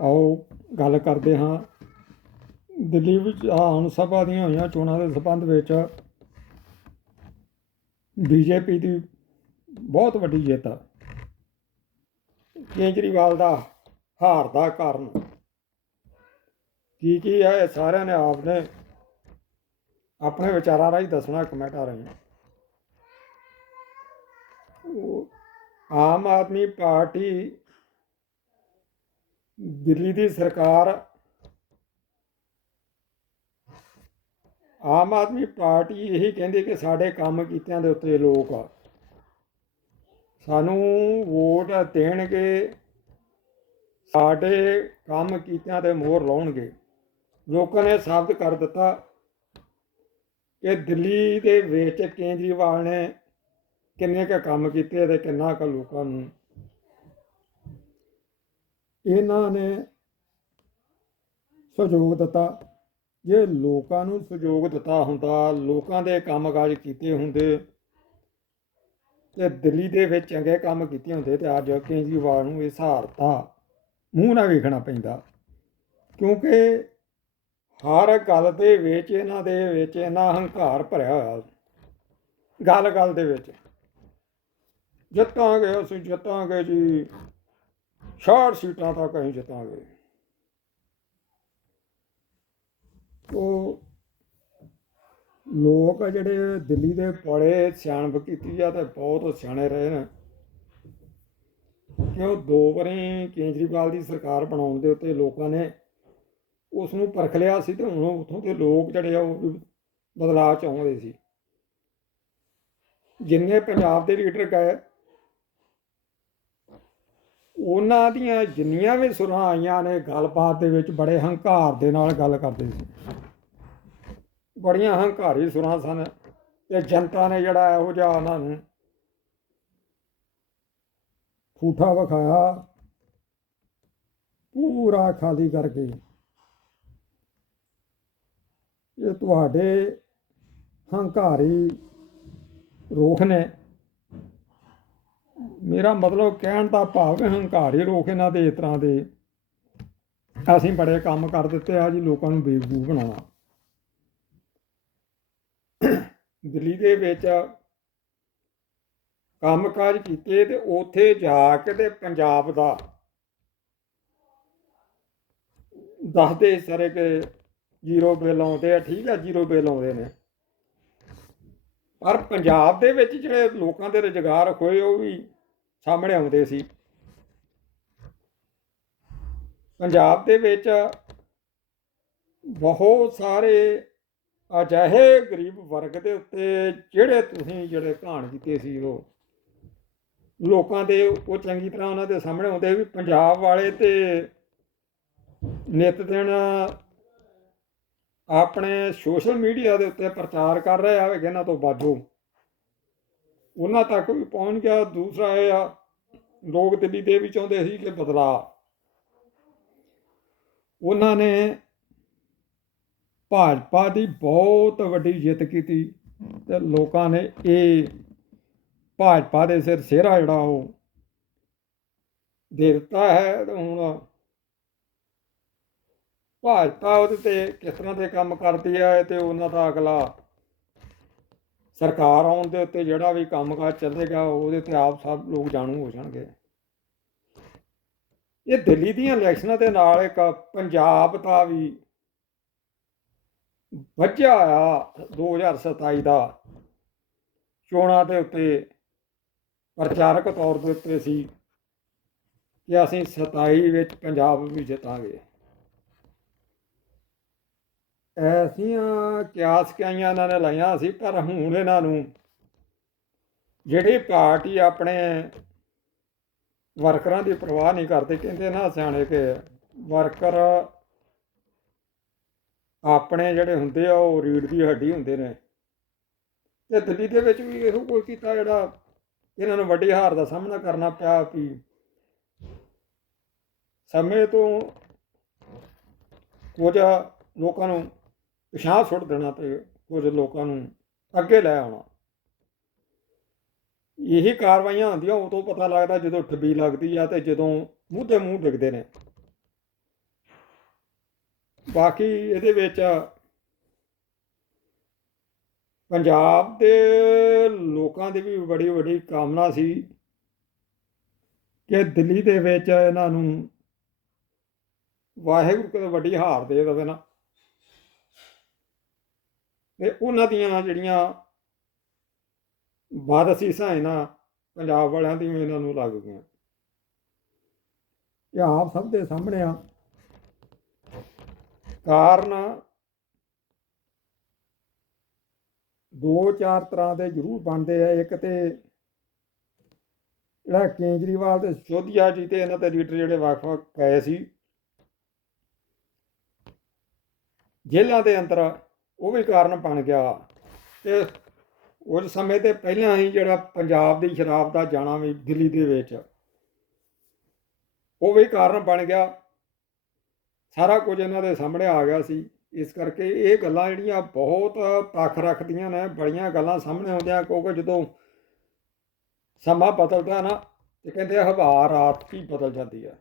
ਆਓ ਗੱਲ ਕਰਦੇ ਹਾਂ। ਦਿੱਲੀ ਵਿੱਚ ਆਮ ਸਭਾ ਦੀਆਂ ਹੋਈਆਂ ਚੋਣਾਂ ਦੇ ਸੰਬੰਧ ਵਿੱਚ ਬੀਜੇਪੀ ਦੀ ਬਹੁਤ ਵੱਡੀ ਜਿੱਤ ਆ। ਕੇਜਰੀਵਾਲ ਦਾ ਹਾਰ ਦਾ ਕਾਰਨ ਕੀ ਕੀ ਹੈ ਇਹ ਸਾਰਿਆਂ ਨੇ ਆਪ ਨੇ ਆਪਣੇ ਵਿਚਾਰਾਂ ਰਾਹੀਂ ਦੱਸਣਾ ਕਮੈਂਟਾਂ ਰਾਹੀਂ ਉਹ ਆਮ ਆਦਮੀ ਪਾਰਟੀ ਦਿੱਲੀ ਦੀ ਸਰਕਾਰ ਆਮ ਆਦਮੀ ਪਾਰਟੀ ਇਹੀ ਕਹਿੰਦੀ ਕਿ ਸਾਡੇ ਕੰਮ ਕੀਤਿਆਂ ਦੇ ਉੱਤੇ ਲੋਕ ਆ। ਸਾਨੂੰ ਵੋਟ ਦੇਣਗੇ, ਸਾਡੇ ਕੰਮ ਕੀਤਿਆਂ ਤੇ ਮੋਹਰ ਲਾਉਣਗੇ। ਲੋਕਾਂ ਨੇ ਸਾਬਤ ਕਰ ਦਿੱਤਾ ਕਿ ਦਿੱਲੀ ਦੇ ਵਿੱਚ ਕੇਜਰੀਵਾਲ ਨੇ ਕਿੰਨੇ ਕੁ ਕੰਮ ਕੀਤੇ ਤੇ ਕਿੰਨਾ ਕੁ ਲੋਕਾਂ ਨੂੰ ਇਹਨਾਂ ਨੇ ਸਹਿਯੋਗ ਦਿੱਤਾ। ਜੇ ਲੋਕਾਂ ਨੂੰ ਸਹਿਯੋਗ ਦਿੱਤਾ ਹੁੰਦਾ, ਲੋਕਾਂ ਦੇ ਕੰਮਕਾਜ ਕੀਤੇ ਹੁੰਦੇ ਤੇ ਦਿੱਲੀ ਦੇ ਵਿੱਚ ਚੰਗੇ ਕੰਮ ਕੀਤੇ ਹੁੰਦੇ ਤੇ ਅੱਜ ਕੇਜਰੀਵਾਲ ਨੂੰ ਇਹ ਸਹਾਰਤਾ ਮੂੰਹ ਨਾ ਵੇਖਣਾ ਪੈਂਦਾ। ਕਿਉਂਕਿ ਹਰ ਗੱਲ ਦੇ ਵਿੱਚ, ਇਹਨਾਂ ਦੇ ਵਿੱਚ ਇਹਨਾਂ ਹੰਕਾਰ ਭਰਿਆ ਹੋਇਆ। ਗੱਲ ਗੱਲ ਦੇ ਵਿੱਚ। ਜਿੱਤਾਂਗੇ ਅਸੀਂ, ਜਿੱਤਾਂਗੇ ਜੀ। 60 ਸੀਟਾਂ ਤੱਕ ਅਸੀਂ ਜਿੱਤਾਂਗੇ। ਉਹ ਲੋਕ ਜਿਹੜੇ ਦਿੱਲੀ ਦੇ ਬੜੇ ਸਿਆਣਪ ਕੀਤੀ ਆ ਤੇ ਬਹੁਤ ਸਿਆਣੇ ਰਹੇ ਨੇ। ਕਿ ਉਹ ਦੋ ਵਾਰੀ ਕੇਜਰੀਵਾਲ ਦੀ ਸਰਕਾਰ ਬਣਾਉਣ ਦੇ ਉੱਤੇ ਲੋਕਾਂ ਨੇ ਉਸ ਨੂੰ ਪਰਖ ਲਿਆ ਸੀ ਤੇ ਹੁਣ ਉਥੋਂ ਦੇ ਲੋਕ ਜਿਹੜੇ ਆ ਉਹ ਵੀ ਬਦਲਾਅ ਚਾਹੁੰਦੇ ਸੀ। ਜਿੰਨੇ ਪੰਜਾਬ ਦੇ ਲੀਡਰ ਗਏ ਉਹਨਾਂ ਦੀਆਂ ਜਿੰਨੀਆਂ ਵੀ ਸੁਰਾਂ ਆਈਆਂ ਨੇ ਗੱਲਬਾਤ ਦੇ ਵਿੱਚ ਬੜੇ ਹੰਕਾਰ ਦੇ ਨਾਲ ਗੱਲ ਕਰਦੇ ਸੀ। ਬੜੀਆਂ ਹੰਕਾਰੀ ਸੁਰਾਂ ਸਨ। ਤੇ ਜਨਤਾ ਨੇ ਜਿਹੜਾ ਇਹੋ ਜਿਹਾ ਉਹਨਾਂ ਨੂੰ ਫੂਠਾ ਵਿਖਾਇਆ। ਪੂਰਾ ਖਾਲੀ ਕਰਕੇ। ਇਹ ਤੁਹਾਡੇ ਹੰਕਾਰੀ ਰੋਖ ਨੇ ਮੇਰਾ ਮਤਲਬ ਕਹਿਣ ਦਾ ਭਾਵ ਹੰਕਾਰ ਹੀ ਰੋਖ ਇਹਨਾਂ ਦੇ ਇਸ ਤਰ੍ਹਾਂ ਦੇ। ਅਸੀਂ ਬੜੇ ਕੰਮ ਕਰ ਦਿੱਤੇ ਆ ਜੀ, ਲੋਕਾਂ ਨੂੰ ਬੇਵਕੂਫ ਬਣਾਉਣਾ। ਦਿੱਲੀ ਦੇ ਵਿੱਚ ਕੰਮਕਾਜ ਕੀਤੇ ਤੇ ਉੱਥੇ ਜਾ ਕੇ ਤੇ ਪੰਜਾਬ ਦਾ ਦੱਸਦੇ ਸਾਰੇ ਕਿ ਜ਼ੀਰੋ ਬਿੱਲ ਆਉਂਦੇ ਆ, ਠੀਕ ਆ, ਜ਼ੀਰੋ ਬਿੱਲ ਆਉਂਦੇ ਨੇ। ਪਰ ਪੰਜਾਬ ਦੇ ਵਿੱਚ ਜਿਹੜੇ ਲੋਕਾਂ ਦੇ ਰੁਜ਼ਗਾਰ ਹੋਏ, ਉਹ ਵੀ ਸਾਹਮਣੇ ਆਉਂਦੇ ਸੀ। ਪੰਜਾਬ ਦੇ ਵਿੱਚ ਬਹੁਤ ਸਾਰੇ ਅਜਿਹੇ ਗਰੀਬ ਵਰਗ ਦੇ ਉੱਤੇ ਜਿਹੜੇ ਤੁਸੀਂ ਜਿਹੜੇ ਕਹਾਣ ਕੀਤੇ ਸੀ, ਉਹ ਲੋਕਾਂ ਦੇ ਉਹ ਚੰਗੀ ਤਰ੍ਹਾਂ ਉਹਨਾਂ ਦੇ ਸਾਹਮਣੇ ਆਉਂਦੇ ਵੀ ਪੰਜਾਬ ਵਾਲੇ ਤੇ ਨਿਤ ਦਿਨ ਆਪਣੇ ਸੋਸ਼ਲ ਮੀਡੀਆ ਦੇ ਉੱਤੇ ਪ੍ਰਚਾਰ ਕਰ ਰਹੇ ਆ ਕਿ ਇਹਨਾਂ ਤੋਂ ਬਾਝੋ ਉਹਨਾਂ ਤੱਕ ਵੀ ਪਹੁੰਚ ਗਿਆ। ਦੂਸਰਾ ਇਹ ਆ, ਲੋਕ ਦਿੱਲੀ ਦੇ ਵੀ ਚਾਹੁੰਦੇ ਸੀ ਕਿ ਬਦਲਾ ਉਹਨਾਂ ਨੇ ਭਾਜਪਾ ਦੀ ਬਹੁਤ ਵੱਡੀ ਜਿੱਤ ਕੀਤੀ ਤੇ ਲੋਕਾਂ ਨੇ ਇਹ ਭਾਜਪਾ ਦੇ ਸਿਰ ਸਿਹਰਾ ਜਿਹੜਾ ਉਹ ਦੇ ਦਿੱਤਾ ਹੈ ਤੇ ਹੁਣ ਭਾਜਪਾ ਉਹਦੇ ਤੇ ਕਿਸ ਤਰ੍ਹਾਂ ਦੇ ਕੰਮ ਕਰਦੀ ਹੈ ਤੇ ਉਹਨਾਂ ਦਾ ਅਗਲਾ ਸਰਕਾਰ ਆਉਣ ਦੇ ਉੱਤੇ ਜਿਹੜਾ ਵੀ ਕੰਮਕਾਜ ਚੱਲੇਗਾ ਉਹਦੇ ਤੇ ਆਪ ਸਭ ਲੋਕ ਜਾਣੂ ਹੋ ਜਾਣਗੇ। ਇਹ ਦਿੱਲੀ ਦੀਆਂ ਇਲੈਕਸ਼ਨਾਂ ਦੇ ਨਾਲ ਇੱਕ ਪੰਜਾਬ ਦਾ ਵੀ ਵੱਜਿਆ ਆ 2027 ਦਾ। ਚੋਣਾਂ ਦੇ ਉੱਤੇ ਪ੍ਰਚਾਰਕ ਤੌਰ ਦੇ ਉੱਤੇ ਸੀ ਕਿ ਅਸੀਂ 27 ਵਿੱਚ ਪੰਜਾਬ ਵੀ ਜਿੱਤਾਂਗੇ। ਐਸੀਆਂ ਕਿਆਸ ਕਾਈਆਂ ਇਹਨਾਂ ਨੇ ਲਾਈਆਂ ਸੀ, ਪਰ ਹੁਣ ਇਹਨਾਂ ਨੂੰ ਜਿਹੜੀ ਪਾਰਟੀ ਆਪਣੇ ਵਰਕਰਾਂ ਦੀ ਪਰਵਾਹ ਨਹੀਂ ਕਰਦੇ, ਕਹਿੰਦੇ ਨਾ ਸਿਆਣੇ ਕਿ ਵਰਕਰ ਆਪਣੇ ਜਿਹੜੇ ਹੁੰਦੇ ਆ, ਉਹ ਰੀੜ ਦੀ ਹੱਡੀ ਹੁੰਦੇ ਨੇ। ਤੇ ਦਿੱਲੀ ਦੇ ਵਿੱਚ ਵੀ ਇਹੋ ਕੁਝ ਕੀਤਾ ਜਿਹੜਾ ਇਹਨਾਂ ਨੂੰ ਵੱਡੀ ਹਾਰ ਦਾ ਸਾਹਮਣਾ ਕਰਨਾ ਪਿਆ ਵੀ ਸਮੇਂ ਤੋਂ ਕੁਝ ਲੋਕਾਂ ਨੂੰ ਪਿਛਾਂਹ ਸੁੱਟ ਦੇਣਾ ਤੇ ਕੁਝ ਲੋਕਾਂ ਨੂੰ ਅੱਗੇ ਲੈ ਆਉਣਾ। ਇਹੀ ਕਾਰਵਾਈਆਂ ਹੁੰਦੀਆਂ ਉਦੋਂ ਪਤਾ ਲੱਗਦਾ ਜਦੋਂ ਠੱਬੀ ਲੱਗਦੀ ਆ ਤੇ ਜਦੋਂ ਮੂੰਹ ਤੇ ਮੂੰਹ ਡਿੱਗਦੇ ਨੇ। ਬਾਕੀ ਇਹਦੇ ਵਿੱਚ ਪੰਜਾਬ ਦੇ ਲੋਕਾਂ ਦੀ ਵੀ ਬੜੀ ਵੱਡੀ ਕਾਮਨਾ ਸੀ ਕਿ ਦਿੱਲੀ ਦੇ ਵਿੱਚ ਇਹਨਾਂ ਨੂੰ ਵਾਹਿਗੁਰੂ ਕਿਤੇ ਵੱਡੀ ਹਾਰ ਦੇ ਦੇਵੇ ਨਾ। ਤੇ ਉਹਨਾਂ ਦੀਆਂ ਜਿਹੜੀਆਂ ਬਾਦ ਅਸੀਸਾਂ ਇਹਨਾਂ ਪੰਜਾਬ ਵਾਲਿਆਂ ਦੀ ਇਹਨਾਂ ਨੂੰ ਲੱਗ ਗਈਆਂ। ਇਹ ਆਪ ਸਭ ਦੇ ਸਾਹਮਣੇ ਆ। ਕਾਰਨ ਦੋ ਚਾਰ ਤਰ੍ਹਾਂ ਦੇ ਜ਼ਰੂਰ ਬਣਦੇ ਆ। ਇੱਕ ਤੇ ਜਿਹੜਾ ਕੇਜਰੀਵਾਲ ਤੇ ਸੋਧੀਆ ਜੀ ਤੇ ਇਹਨਾਂ ਦੇ ਲੀਡਰ ਜਿਹੜੇ ਵੱਖ-ਵੱਖ ਗਏ ਸੀ। ਜੇਲ੍ਹਾਂ ਦੇ ਅੰਦਰ ਉਹ ਵੀ ਕਾਰਨ ਬਣ ਗਿਆ। ਤੇ ਉਸ ਸਮੇਂ ਤੇ ਪਹਿਲਾਂ ਹੀ ਜਿਹੜਾ ਪੰਜਾਬ ਦੀ ਸ਼ਰਾਬ ਦਾ ਜਾਣਾ ਵੀ ਦਿੱਲੀ ਦੇ ਵਿੱਚ, ਉਹ ਵੀ ਕਾਰਨ ਬਣ ਗਿਆ। ਸਾਰਾ ਕੁਝ ਇਹਨਾਂ ਦੇ ਸਾਹਮਣੇ ਆ ਗਿਆ ਸੀ। ਇਸ ਕਰਕੇ ਇਹ ਗੱਲਾਂ ਜਿਹੜੀਆਂ ਬਹੁਤ ਪੱਖ ਰੱਖਦੀਆਂ ਨੇ, ਬੜੀਆਂ ਗੱਲਾਂ ਸਾਹਮਣੇ ਆਉਂਦੀਆਂ, ਕਿਉਂਕਿ ਜਦੋਂ ਸਮਾਂ ਬਦਲਦਾ ਨਾ, ਤੇ ਕਹਿੰਦੇ ਹਵਾ ਰਾਤ ਹੀ ਬਦਲ ਜਾਂਦੀ ਆ।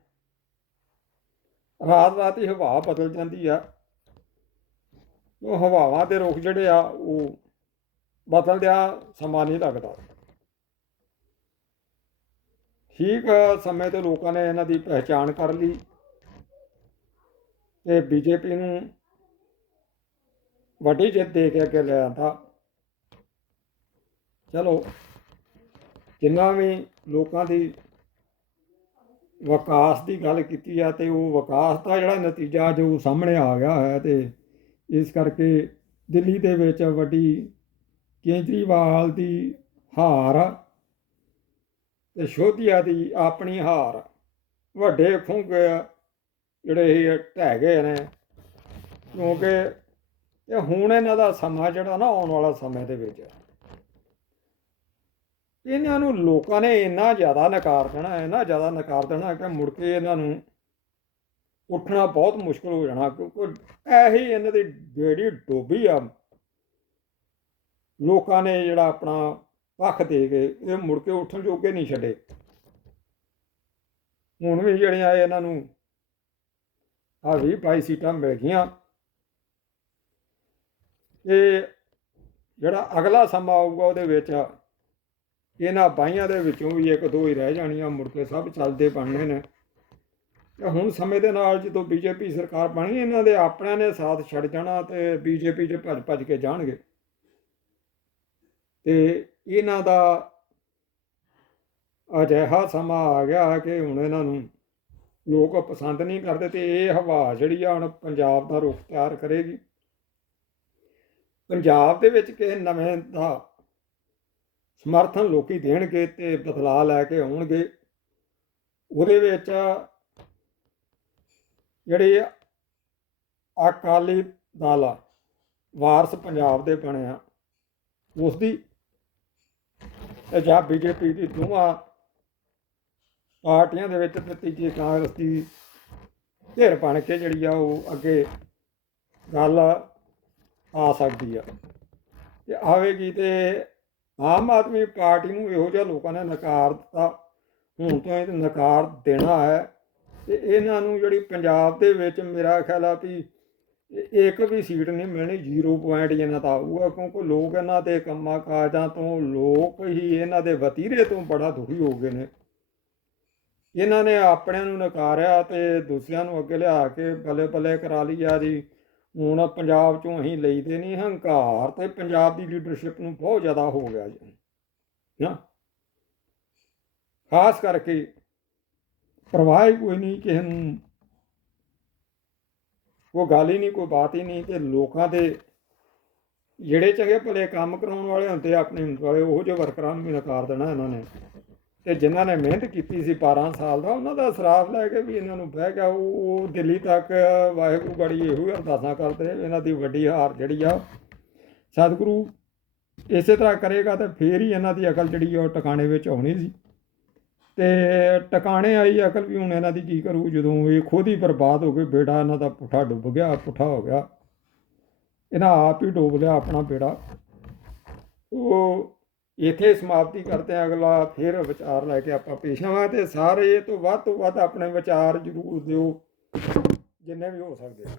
ਰਾਤ ਰਾਤ ਹੀ ਹਵਾ ਬਦਲ ਜਾਂਦੀ ਆ। ਉਹ ਹਵਾਵਾਂ ਦੇ ਰੁੱਖ ਜਿਹੜੇ ਆ, ਉਹ ਬਦਲਦਿਆਂ ਸਮਾਂ ਨਹੀਂ ਲੱਗਦਾ। ਠੀਕ ਸਮੇਂ ਤੇ ਲੋਕਾਂ ਨੇ ਇਹਨਾਂ ਦੀ ਪਹਿਚਾਣ ਕਰ ਲਈ ਤੇ ਬੀਜੇਪੀ ਨੂੰ ਵੱਡੀ ਜਿੱਤ ਦੇ ਕੇ ਅੱਗੇ ਲੈ ਆਂਦਾ। ਚਲੋ, ਜਿੰਨਾ ਵੀ ਲੋਕਾਂ ਦੀ ਵਿਕਾਸ ਦੀ ਗੱਲ ਕੀਤੀ ਆ ਤੇ ਉਹ ਵਿਕਾਸ ਦਾ ਜਿਹੜਾ ਨਤੀਜਾ ਜੋ ਸਾਹਮਣੇ ਆ ਗਿਆ ਹੈ ਤੇ ਇਸ ਕਰਕੇ ਦਿੱਲੀ ਦੇ ਵਿੱਚ ਵੱਡੀ ਕੇਜਰੀਵਾਲ ਦੀ ਹਾਰ ਤੇ ਸ਼ੋਧੀਆ ਦੀ ਆਪਣੀ ਹਾਰ ਵੱਡੇ ਖੁੰਗ ਜਿਹੜੇ ਇਹ ਢਹਿ ਗਏ ਨੇ। ਕਿਉਂਕਿ ਇਹ ਹੁਣ ਇਹਨਾਂ ਦਾ ਸਮਾਂ ਜਿਹੜਾ ਨਾ ਆਉਣ ਵਾਲਾ ਸਮੇਂ ਦੇ ਵਿੱਚ। ਇਹਨਾਂ ਨੂੰ ਲੋਕਾਂ ਨੇ ਇੰਨਾ ਜ਼ਿਆਦਾ ਨਕਾਰ ਦੇਣਾ, ਇੰਨਾ ਜ਼ਿਆਦਾ ਨਕਾਰ ਦੇਣਾ ਕਿ ਮੁੜ ਕੇ ਇਹਨਾਂ ਨੂੰ ਉੱਠਣਾ ਬਹੁਤ ਮੁਸ਼ਕਲ ਹੋ ਜਾਣਾ, ਕਿਉਂਕਿ ਇਹੀ ਇਹਨਾਂ ਦੀ ਜਿਹੜੀ ਡੋਬੀ ਆ, ਲੋਕਾਂ ਨੇ ਜਿਹੜਾ ਆਪਣਾ ਪੱਖ ਦੇ ਕੇ ਇਹ ਮੁੜ ਕੇ ਉੱਠਣ ਜੋਗੇ ਨਹੀਂ ਛੱਡੇ। ਹੁਣ ਵੀ ਜਿਹੜੀਆਂ ਇਹਨਾਂ ਨੂੰ ਆ ਵੀ 22 ਸੀਟਾਂ ਮਿਲ ਗਈਆਂ। ਇਹ ਜਿਹੜਾ ਅਗਲਾ ਸਮਾਂ ਆਊਗਾ ਉਹਦੇ ਵਿੱਚ ਇਹਨਾਂ ਬਾਈਆਂ ਦੇ ਵਿੱਚੋਂ ਵੀ ਇੱਕ ਦੋ ਹੀ ਰਹਿ ਜਾਣੀਆਂ, ਮੁੜ ਕੇ ਸਭ ਚੱਲਦੇ ਬਣਨੇ ਨੇ। ਤੇ ਹੁਣ ਸਮੇਂ ਦੇ ਨਾਲ ਜਦੋਂ ਬੀਜੇਪੀ ਸਰਕਾਰ ਬਣੀ, ਇਹਨਾਂ ਦੇ ਆਪਣਿਆਂ ਨੇ ਸਾਥ ਛੱਡ ਜਾਣਾ ਤੇ ਬੀਜੇਪੀ 'ਚ ਭੱਜ ਭੱਜ ਕੇ ਜਾਣਗੇ। ਤੇ ਇਹਨਾਂ ਦਾ ਅਜਿਹਾ ਸਮਾਂ ਆ ਗਿਆ ਕਿ ਹੁਣ ਇਹਨਾਂ ਨੂੰ ਲੋਕ ਪਸੰਦ ਨਹੀਂ ਕਰਦੇ ਤੇ ਇਹ ਹਵਾ ਜਿਹੜੀ ਆ, ਹੁਣ ਪੰਜਾਬ ਦਾ ਰੁਖ ਤਿਆਰ ਕਰੇਗੀ। ਪੰਜਾਬ ਦੇ ਵਿੱਚ ਕਿਸੇ ਨਵੇਂ ਦਾ ਸਮਰਥਨ ਲੋਕੀ ਦੇਣਗੇ ਤੇ ਬਦਲਾਅ ਲੈ ਕੇ ਆਉਣਗੇ। ਉਹਦੇ ਵਿੱਚ ਜਿਹੜੇ ਅਕਾਲੀ ਦਲ ਆ, ਵਾਰਸ ਪੰਜਾਬ ਦੇ ਬਣੇ ਆ ਉਸ ਦੀ ਤੇ ਜਾਂ ਬੀਜੇਪੀ ਦੀ ਦੋਵਾਂ ਪਾਰਟੀਆਂ ਦੇ ਵਿੱਚ ਤੇ ਤੀਜੀ ਕਾਂਗਰਸ ਦੀ ਧਿਰ ਬਣ ਕੇ ਜਿਹੜੀ ਆ ਉਹ ਅੱਗੇ ਗੱਲ ਆ ਸਕਦੀ ਆ। ਤੇ ਆਵੇਗੀ ਤੇ ਆਮ ਆਦਮੀ ਪਾਰਟੀ ਨੂੰ ਇਹੋ ਜਿਹਾ ਲੋਕਾਂ ਨੇ ਨਕਾਰ ਦਿੱਤਾ, ਹੁਣ ਤੋਂ ਇਹ ਨਕਾਰ ਦੇਣਾ ਹੈ। ਤੇ ਇਹਨਾਂ ਨੂੰ ਜਿਹੜੀ ਪੰਜਾਬ ਦੇ ਵਿੱਚ ਮੇਰਾ ਖਿਆਲ ਆ ਵੀ ਇੱਕ ਵੀ ਸੀਟ ਨਹੀਂ ਮਿਲਣੀ 0 ਪੁਆਇੰਟ ਇਹਨਾਂ ਦਾ ਆਊਗਾ, ਕਿਉਂਕਿ ਲੋਕ ਇਹਨਾਂ ਦੇ ਕੰਮਾਂ ਕਾਜਾਂ ਤੋਂ, ਲੋਕ ਹੀ ਇਹਨਾਂ ਦੇ ਵਤੀਰੇ ਤੋਂ ਬੜਾ ਦੁਖੀ ਹੋ ਗਏ ਨੇ। ਇਹਨਾਂ ਨੇ ਆਪਣਿਆਂ ਨੂੰ ਨਕਾਰਿਆ ਤੇ ਦੂਸਰਿਆਂ ਨੂੰ ਅੱਗੇ ਲਿਆ ਕੇ ਬੱਲੇ ਬੱਲੇ ਕਰਾ ਲਈ ਆ ਜੀ। ਹੁਣ ਪੰਜਾਬ ਚੋਂ ਅਸੀਂ ਲਈਦੇ ਨਹੀਂ, ਹੰਕਾਰ ਤੇ ਪੰਜਾਬ ਦੀ ਲੀਡਰਸ਼ਿਪ ਨੂੰ ਬਹੁਤ ਜ਼ਿਆਦਾ ਹੋ ਗਿਆ ਜੀ। ਨਾ। ਖਾਸ ਕਰਕੇ ਪਰਵਾਹ ਹੀ ਕੋਈ ਨਹੀਂ ਕਿਸੇ ਨੂੰ। ਉਹ ਗੱਲ ਹੀ ਨਹੀਂ, ਕੋਈ ਬਾਤ ਹੀ ਨਹੀਂ ਕਿ ਲੋਕਾਂ ਦੇ ਜਿਹੜੇ ਚੰਗੇ ਭਲੇ ਕੰਮ ਕਰਾਉਣ ਵਾਲੇ ਹੁੰਦੇ ਆ, ਆਪਣੇ ਵਾਲੇ ਉਹ ਜਿਹੇ ਵਰਕਰਾਂ ਨੂੰ ਵੀ ਨਕਾਰ ਦੇਣਾ ਇਹਨਾਂ ਨੇ। ਤੇ ਜਿਨ੍ਹਾਂ ਨੇ ਮਿਹਨਤ ਕੀਤੀ ਸੀ 12 ਸਾਲ ਦਾ, ਉਹਨਾਂ ਦਾ ਸਰਾਫ ਲੈ ਕੇ ਵੀ ਇਹਨਾਂ ਨੂੰ ਬਹਿ ਗਿਆ। ਉਹ ਦਿੱਲੀ ਤੱਕ ਵਾਹਿਗੁਰੂ ਗੜੀ ਇਹੋ ਹੀ ਅਰਦਾਸਾਂ ਕਰਦੇ ਇਹਨਾਂ ਦੀ ਵੱਡੀ ਹਾਰ ਜਿਹੜੀ ਆ, ਸਤਿਗੁਰੂ ਇਸੇ ਤਰ੍ਹਾਂ ਕਰੇਗਾ ਤੇ ਫੇਰ ਹੀ ਇਹਨਾਂ ਦੀ ਅਕਲ ਜਿਹੜੀ ਆ ਉਹ ਟਿਕਾਣੇ ਵਿੱਚ ਆਉਣੀ ਸੀ। ਤੇ ਟਿਕਾਣੇ ਆਈ ਅਕਲ ਵੀ ਹੁਣ ਇਹਨਾਂ ਦੀ ਕੀ ਕਰੂ, ਜਦੋਂ ਇਹ ਖੁਦ ਹੀ ਬਰਬਾਦ ਹੋ ਗਏ, ਬੇੜਾ ਇਹਨਾਂ ਦਾ ਪੁੱਠਾ ਡੁੱਬ ਗਿਆ, ਪੁੱਠਾ ਹੋ ਗਿਆ। ਇਹਨਾਂ ਆਪ ਹੀ ਡੋਬ ਲਿਆ ਆਪਣਾ ਬੇੜਾ। ਉਹ ਇੱਥੇ ਸਮਾਪਤੀ ਕਰਦੇ ਹਾਂ ਅਗਲਾ ਫਿਰ ਵਿਚਾਰ ਲੈ ਕੇ ਆਪਾਂ ਪੇਸ਼ ਆਵਾਂਗੇ ਤੇ ਸਾਰੇ ਇਹ ਤੋਂ ਵੱਧ ਤੋਂ ਵੱਧ ਆਪਣੇ ਵਿਚਾਰ ਜ਼ਰੂਰ ਦਿਓ, ਜਿੰਨੇ ਵੀ ਹੋ ਸਕਦੇ ਆ।